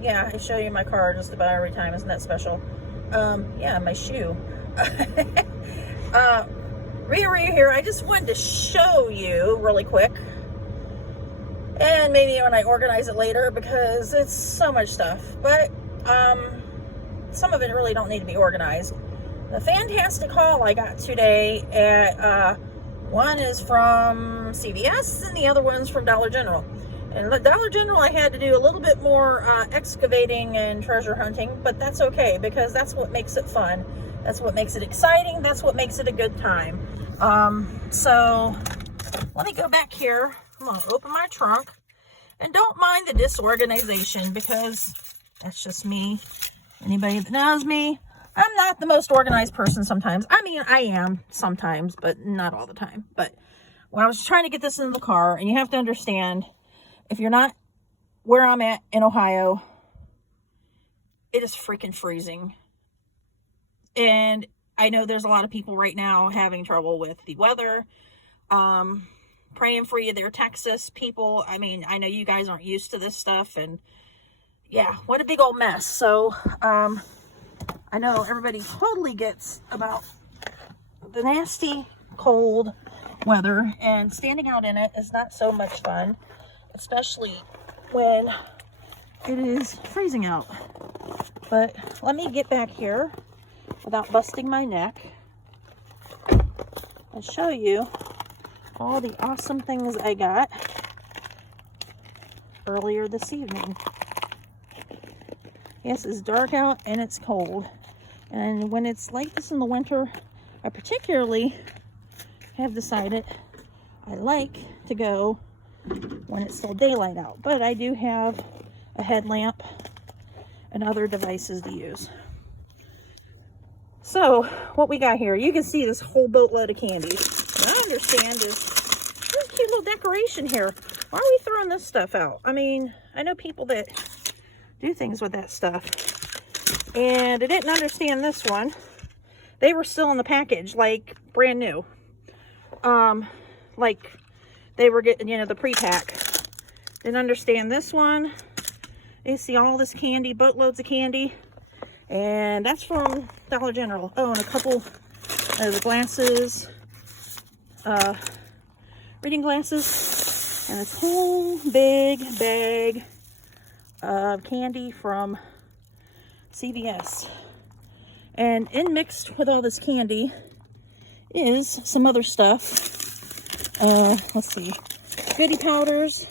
Yeah, I show you my car just about every time. Isn't that special? Yeah, my shoe. Rhea here. I just wanted to show you really quick, and maybe when I organize it later, because it's so much stuff. But some of it really don't need to be organized. The fantastic haul I got today at one is from CVS and the other one's from Dollar General. And the Dollar General, I had to do a little bit more excavating and treasure hunting, but that's okay, because that's what makes it fun. That's what makes it exciting. That's what makes it a good time. So let me go back here. I'm going to open my trunk. And don't mind the disorganization, because that's just me. Anybody that knows me, I'm not the most organized person sometimes. I mean, I am sometimes, but not all the time. But when I was trying to get this into the car, and you have to understand, if you're not where I'm at in Ohio, it is freaking freezing. And I know there's a lot of people right now having trouble with the weather. Praying for you there, Texas people. I mean, I know you guys aren't used to this stuff, and yeah, what a big old mess. So, I know everybody totally gets about the nasty cold weather, and standing out in it is not so much fun, especially when it is freezing out. But let me get back here without busting my neck and show you all the awesome things I got earlier this evening. Yes, it's dark out and it's cold. And when it's like this in the winter, I particularly have decided I like to go when it's still daylight out. But I do have a headlamp and other devices to use. So, what we got here, you can see this whole boatload of candy. What I understand is, there's a cute little decoration here. Why are we throwing this stuff out? I mean, I know people that do things with that stuff. And I didn't understand this one. They were still in the package, like brand new. Like they were getting, the pre-pack. Didn't understand this one. You see all this candy, boatloads of candy. And that's from Dollar General. Oh, and a couple of the glasses. Reading glasses. And this whole big bag of candy from CVS. And in mixed with all this candy is some other stuff. Let's see. Goody powders.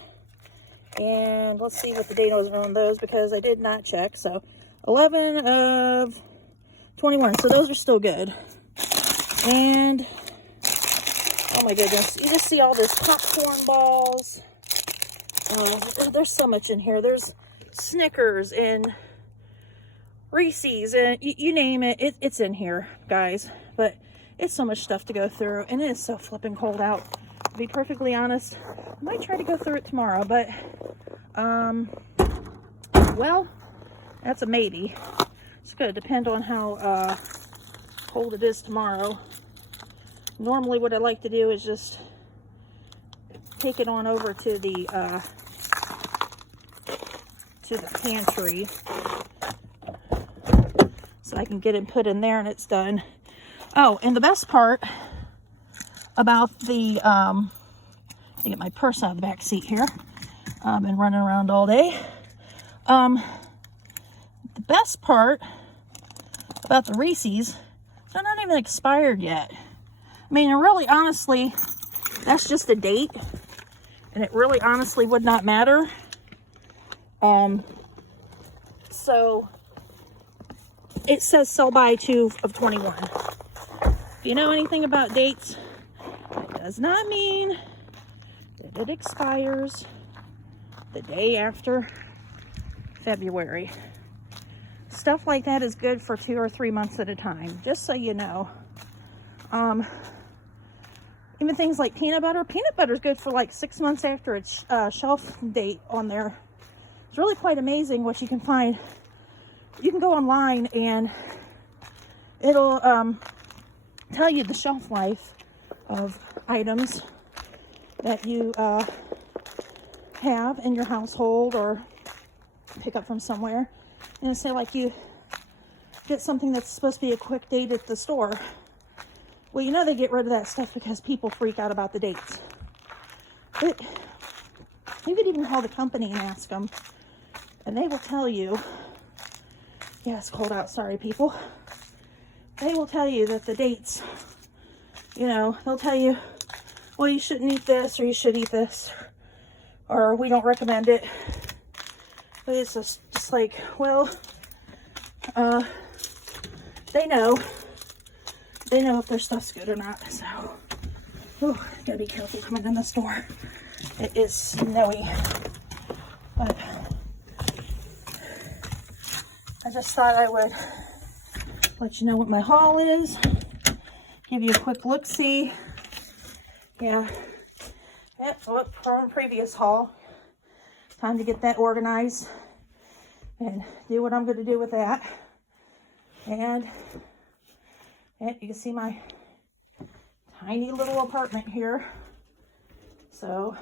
And let's see what the date was on those, because I did not check. So 11 of 21. So those are still good. And oh my goodness, you just see all this popcorn balls. There's so much in here. There's Snickers and Reese's and you name it, it's in here, guys. But it's so much stuff to go through, and it is so flipping cold out. To be perfectly honest, I might try to go through it tomorrow, but well, that's a maybe. It's gonna depend on how cold it is tomorrow. Normally what I like to do is just take it on over to the pantry so I can get it put in there and it's done. Oh, and the best part about the let me get my purse out of the back seat here. I've been running around all day. The best part about the Reese's, they're not even expired yet. I mean, really, honestly, that's just a date, and it really, honestly, would not matter. So it says sell by 2 of 21. If you know anything about dates, it does not mean that it expires the day after February. Stuff like that is good for 2 or 3 months at a time, just so you know. Even things like peanut butter is good for like 6 months after its shelf date on there. It's really quite amazing what you can find. You can go online and it'll tell you the shelf life of items that you have in your household or pick up from somewhere, and say like you get something that's supposed to be a quick date at the store. Well, you know they get rid of that stuff because people freak out about the dates. But you could even call the company and ask them, and they will tell you, yeah, it's cold out, sorry people. They will tell you that the dates, you know, they'll tell you, well, you shouldn't eat this, or you should eat this, or we don't recommend it. But it's just like, well, they know if their stuff's good or not. So, whew, gotta be careful coming in the store. It is snowy, but I just thought I would let you know what my haul is. Give you a quick look-see. Yeah, that's what from previous haul. Time to get that organized and do what I'm going to do with that. And you can see my tiny little apartment here. So,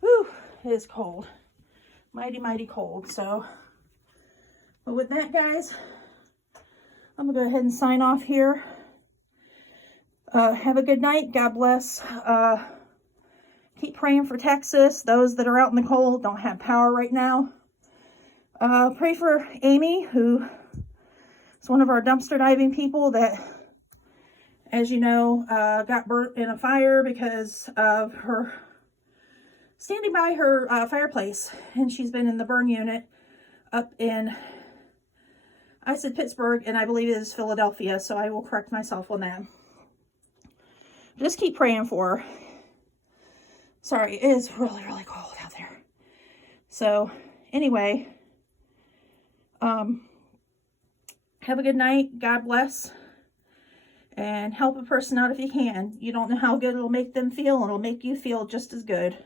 whew, it is cold. Mighty, mighty cold. So, but with that, guys, I'm going to go ahead and sign off here. Have a good night. God bless. Keep praying for Texas. Those that are out in the cold, don't have power right now. Pray for Amy, who is one of our dumpster diving people that, as you know, got burnt in a fire because of her standing by her fireplace. And she's been in the burn unit up in, I said Pittsburgh, and I believe it is Philadelphia, so I will correct myself on that. Just keep praying for her. Sorry, it is really, really cold out there. So, anyway, have a good night. God bless. And help a person out if you can. You don't know how good it'll make them feel, and it'll make you feel just as good.